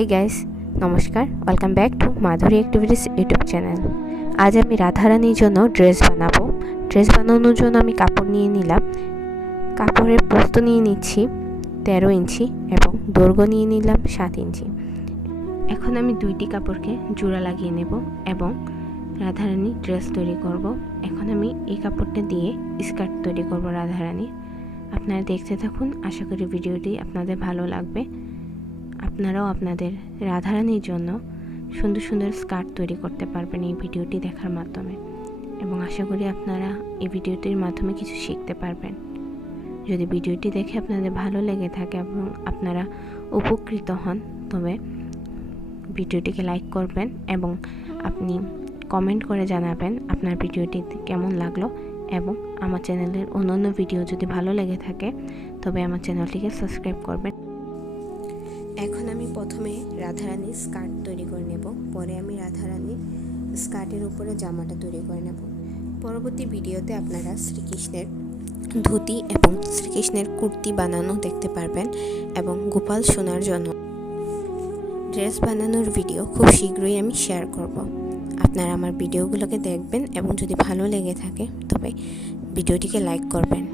Hey guys, নমস্কার, welcome back to Madhuri activities YouTube channel. আজ আমি রাধারানীর জন্য ড্রেস বানাবো। ড্রেস বানানোর জন্য আমি কাপড় নিয়ে নিলাম। কাপড়ের প্রস্থ নিয়ে নিচ্ছি 13 ইঞ্চি এবং দৈর্ঘ্য নিয়ে নিলাম 7 ইঞ্চি। এখন আমি দুইটি কাপড়কে জোড়া লাগিয়ে নেব এবং রাধারানী ড্রেস তৈরি করব। এখন আমি এই কাপড়টা দিয়ে স্কার্ট তৈরি করব রাধারানী। আপনারা দেখতে থাকুন, আশা করি ভিডিওটি আপনাদের ভালো লাগবে। আপনারাও আপনাদের রাধারানীর জন্য সুন্দর সুন্দর স্কার্ট তৈরি করতে পারবেন এই ভিডিওটি দেখার মাধ্যমে, এবং আশা করি আপনারা এই ভিডিওটির মাধ্যমে কিছু শিখতে পারবেন। যদি ভিডিওটি দেখে আপনাদের ভালো লেগে থাকে এবং আপনারা উপকৃত হন, তবে ভিডিওটিকে লাইক করবেন এবং আপনি কমেন্ট করে জানাবেন আপনার ভিডিওটি কেমন লাগলো। এবং আমার চ্যানেলের অন্যান্য ভিডিও যদি ভালো লেগে থাকে তবে আমার চ্যানেলটিকে সাবস্ক্রাইব করবেন। এখন আমি প্রথমে রাধারানীর স্কার্ট তৈরি করে নেব, পরে আমি রাধারানীর স্কার্টের উপরে জামাটা তৈরি করে নেব। পরবর্তী ভিডিওতে আপনারা শ্রীকৃষ্ণের ধুতি এবং শ্রীকৃষ্ণের কুর্তি বানানো দেখতে পারবেন, এবং গোপাল সোনার জন্য ড্রেস বানানোর ভিডিও খুব শীঘ্রই আমি শেয়ার করব। আপনারা আমার ভিডিওগুলোকে দেখবেন এবং যদি ভালো লেগে থাকে তবে ভিডিওটিকে লাইক করবেন।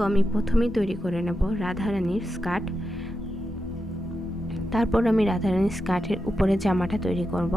তো আমি প্রথমেই তৈরি করে নেব রাধারানীর স্কার্ট, তারপর আমি রাধারানীর স্কার্টের উপরে জামাটা তৈরি করব।